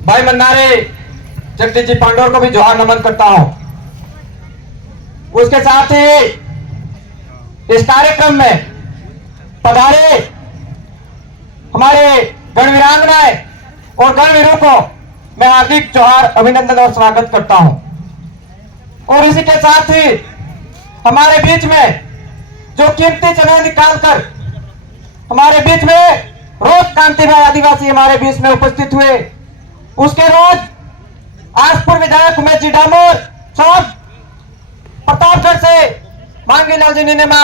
भाई मन्नारे जगदीश जी पांडोर को भी जोहार नमन करता हूं। उसके साथ ही इस कार्यक्रम में पधारे हमारे गणवीरांगनाएं और गणवीरों को मैं हार्दिक जोहार, अभिनंदन और स्वागत करता हूं। और इसी के साथ ही हमारे बीच में जो कीमती समय निकालकर हमारे बीच में रोज कांति भाई आदिवासी हमारे बीच में उपस्थित हुए, उसके रोज आजपुर विधायक उमेश जी डामोर साहब, प्रतापगढ़ से मांगीलाल जी निनेमा,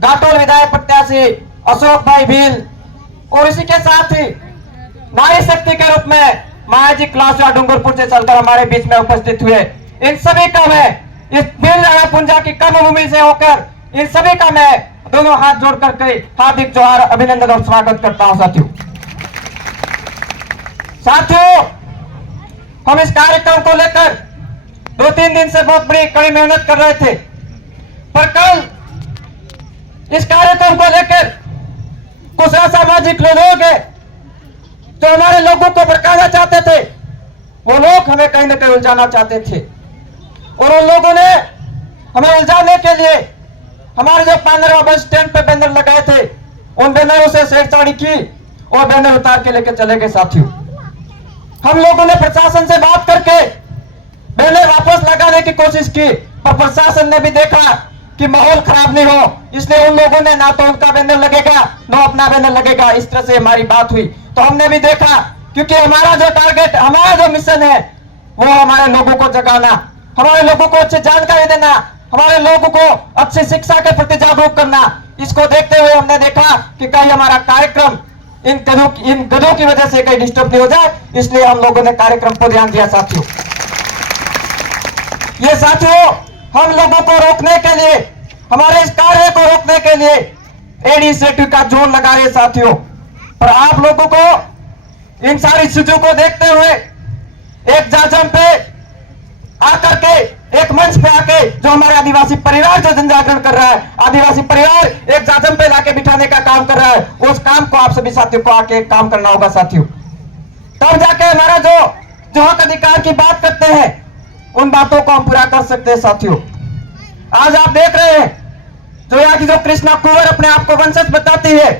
घाटोल विधायक प्रत्याशी अशोक भाई भील, और इसी के साथ ही नारी शक्ति के रूप में माया जी क्लासवा डूंगरपुर से चलकर हमारे बीच में उपस्थित हुए। इन सभी का मैं इस भील राणा पुंजा की कर्म भूमि से होकर इन सभी का मैं दोनों हाथ जोड़ करके हार्दिक जोहार, अभिनंदन और स्वागत करता हूं। साथियों, हम इस कार्यक्रम को लेकर 2-3 दिन से बहुत बड़ी कड़ी मेहनत कर रहे थे, पर कल इस कार्यक्रम को लेकर कुछ असामाजिक लोग हैं जो हमारे लोगों को भड़काना चाहते थे। वो लोग हमें कहीं न कहीं उलझाना चाहते थे और उन लोगों ने हमें उलझाने के लिए हमारे जो 15वां बस स्टैंड पे बैनर लगाए थे, उन बैनरों से छेड़छाड़ी की और बैनर उतार के लेकर चले गए। साथियों, हम लोगों ने प्रशासन से बात करके बैनर वापस लगाने की कोशिश की, पर प्रशासन ने भी देखा कि माहौल खराब नहीं हो, इसलिए उन लोगों ने ना तो उनका बैनर लगेगा ना अपना बैनर लगेगा, इस तरह से हमारी बात हुई। तो हमने भी देखा, क्योंकि हमारा जो टारगेट, हमारा जो मिशन है वो हमारे लोगों को जगाना, हमारे लोगों को अच्छी जानकारी देना, हमारे लोगों को अच्छी शिक्षा के प्रति जागरूक करना। इसको देखते हुए हमने देखा कि कहीं हमारा कार्यक्रम इन गधों की वजह से कहीं डिस्टर्ब नहीं हो जाए, इसलिए हम लोगों ने कार्यक्रम को ध्यान दिया। साथियों, ये साथियों, हम लोगों को रोकने के लिए, हमारे इस कार्य को रोकने के लिए एडमिनिस्ट्रेटिव का जोर लगा रहे साथियों। पर आप लोगों को इन सारी चीजों को देखते हुए एक जाजम पे आकर के, एक मंच पे आके जो हमारे आदिवासी परिवार जो जनजागरण कर रहा है, आदिवासी परिवार एक जाजम पे लाके बिठाने का काम कर रहा है, उस काम को आप सभी साथियों को आके काम करना होगा साथियों। तब जाके हमारा जो हक अधिकार की बात करते हैं, उन बातों को हम पूरा कर सकते हैं। साथियों, आज आप देख रहे हैं जो यहाँ की जो कृष्णा कुंवर अपने आप को वंशज बताती है,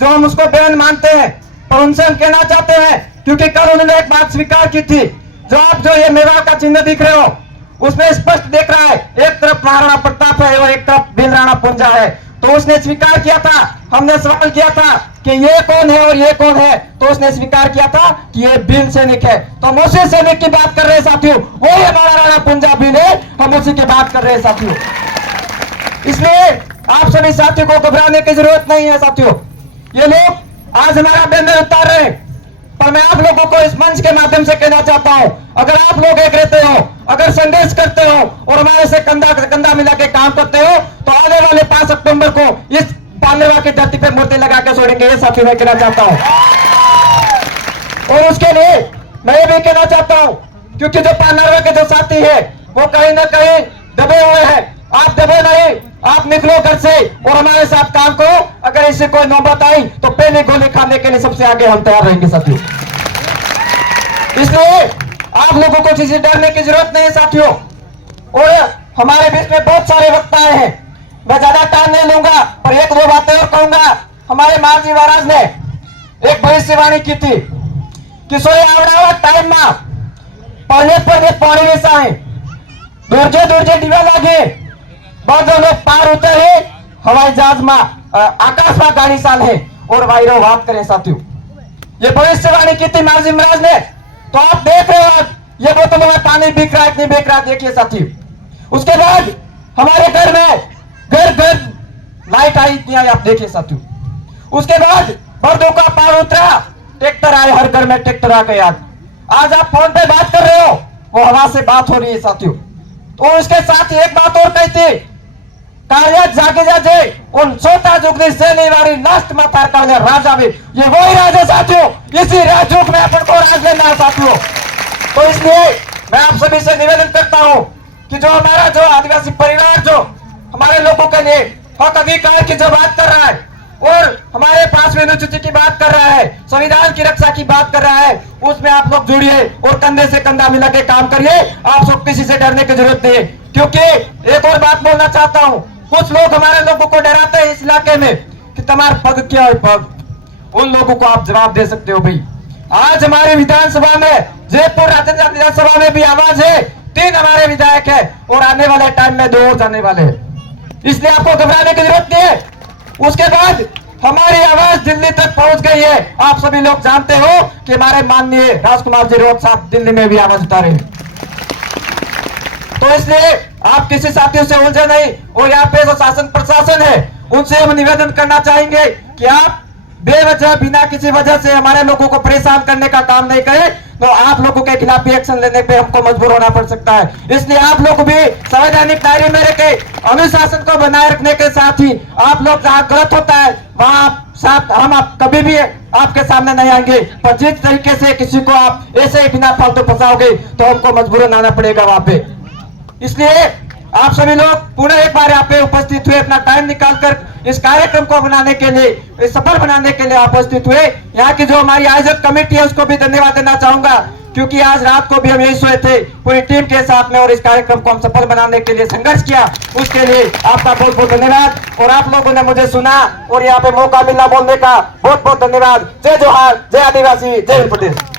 जो हम उसको बहन मानते हैं, पर उनसे हम कहना चाहते हैं, क्योंकि कल उन्होंने एक बात स्वीकार की थी, जो ये मेवा का चिन्ह दिख रहे हो उसमें स्पष्ट देख रहा है, एक तरफ महाराणा प्रताप है और एक तरफ भील राणा पुंजा है। तो उसने स्वीकार किया था, हमने सवाल किया था कि ये कौन है और ये कौन है, तो उसने स्वीकार किया था कि ये भील सैनिक है। तो हम उसी सैनिक की बात कर रहे हैं साथियों, वही हमारा राणा पुंजा भील है, हम उसी की बात कर रहे हैं साथियों। इसलिए आप सभी साथियों को घबराने की जरूरत नहीं है। साथियों, ये लोग आज हमारा बैनर उतार रहे हैं, पर मैं आप लोगों को इस मंच के माध्यम से कहना चाहता हूं, अगर आप लोग एक रहते हो, अगर संघर्ष करते हो और हमारे से कंधा मिला के काम करते हो, तो आने वाले 5 अक्टूबर को इस पांडवा की धरती पर मूर्ति लगा के छोड़ेंगे, ये साथी मैं कहना चाहता हूं। और उसके लिए मैं ये भी कहना चाहता हूं, क्योंकि जो पांडवा के जो साथी है वो कहीं ना कहीं दबे हुए हैं, आप दबे नहीं, आप निकलो घर से और हमारे साथ काम करो। अगर इससे कोई नौबत आई तो पहले गोली खाने के लिए सबसे आगे हम तैयार रहेंगे साथियों। इसलिए आप लोगों को किसी डरने की जरूरत नहीं है साथियों। और हमारे बीच में बहुत सारे वक्ता आए हैं, मैं ज्यादा टाइम नहीं लूंगा, पर 1-2 बातें और कहूंगा। हमारे महाराज महाराज ने एक भविष्यवाणी की थी कि सोए आवड़ा टाइम में पहले पानी में साए दूरजे डीवा लागे, बाद लोग पार उतरे हवाई जहाज में, आकाश में गाड़ी साल है और वायरो बात करें साथियों। ये भविष्यवाणी की थी महाराज महाराज ने। तो आप देख रहे हो ये बोतलों में पानी बिक रहा है कि नहीं बिक रहा है, देखिए साथियों। उसके बाद हमारे घर में घर लाइट आई कि आप देखिए साथियों। उसके बाद बर्दों का पार उतरा, ट्रैक्टर आए, हर घर में ट्रैक्टर आ गए। आज आप फोन पे बात कर रहे हो, वो हवा से बात हो रही है साथियों। तो उसके साथ एक बात और कही थी, कालिया जागे जाजे उन छोटा जुगनी सेने वाली लास्ट में तार कालिया राज आवे, ये वही राज है साथियों। इसी राजयोग में अपन को राज लेना है साथियों। तो इसलिए मैं आप सभी से निवेदन करता हूं कि जो हमारा जो आदिवासी परिवार जो हमारे लोगों के लिए हक अधिकार की जो बात कर रहा है, और हमारे 5वीं अनुसूची की बात कर रहा है, संविधान की रक्षा की बात कर रहा है, उसमें आप लोग जुड़िए और कंधे से कंधा मिला के काम करिए। आप सब किसी से डरने की जरूरत नहीं है। क्योंकि एक और बात बोलना चाहता हूं, कुछ लोग हमारे लोगों को डराते हैं इस इलाके में कि तुम्हारा पग क्या है पग, उन लोगों को आप जवाब दे सकते हो भाई। आज हमारी विधानसभा में, जयपुर राजस्थान विधानसभा में भी आवाज है, 3 हमारे विधायक है और आने वाले टाइम में 2 और जाने वाले हैं, इसलिए आपको घबराने की जरूरत नहीं है। उसके बाद हमारी आवाज दिल्ली तक पहुंच गई है। आप सभी लोग जानते हो कि हमारे माननीय राजकुमार जी रोड साहब दिल्ली में भी आवाज उतारे, तो इसलिए आप किसी साथियों से उलझे नहीं। और यहाँ पे जो शासन प्रशासन है उनसे हम निवेदन करना चाहेंगे कि आप बेवजह बिना किसी वजह से हमारे लोगों को परेशान करने का काम नहीं करें, तो आप लोगों के खिलाफ भी एक्शन लेने पे हमको मजबूर होना पड़ सकता है। इसलिए आप लोग भी संवैधानिक दायरे में रखे अनुशासन को बनाए रखने के साथ ही आप लोग जहां गलत होता है वहां साथ हम आप कभी भी आपके सामने नहीं आएंगे, पर जिस तरीके से किसी को आप ऐसे ही बिना फालतू फंसाओगे तो हमको मजबूरन आना पड़ेगा वहां पे। इसलिए आप सभी लोग पुनः एक बार यहाँ पे उपस्थित हुए, अपना टाइम निकालकर इस कार्यक्रम को बनाने के लिए, इस सफल बनाने के लिए उपस्थित हुए। यहाँ की जो हमारी आयोजक कमेटी है उसको भी धन्यवाद देना चाहूंगा, क्योंकि आज रात को भी हम यही सोए थे पूरी टीम के साथ में और इस कार्यक्रम को हम सफल बनाने के लिए संघर्ष किया, उसके लिए आपका बहुत बहुत धन्यवाद। और आप लोगों ने मुझे सुना और यहाँ पे मौका मिला बोलने का, बहुत बहुत धन्यवाद। जय जोहार, जय आदिवासी, जय हिंद प्रदेश।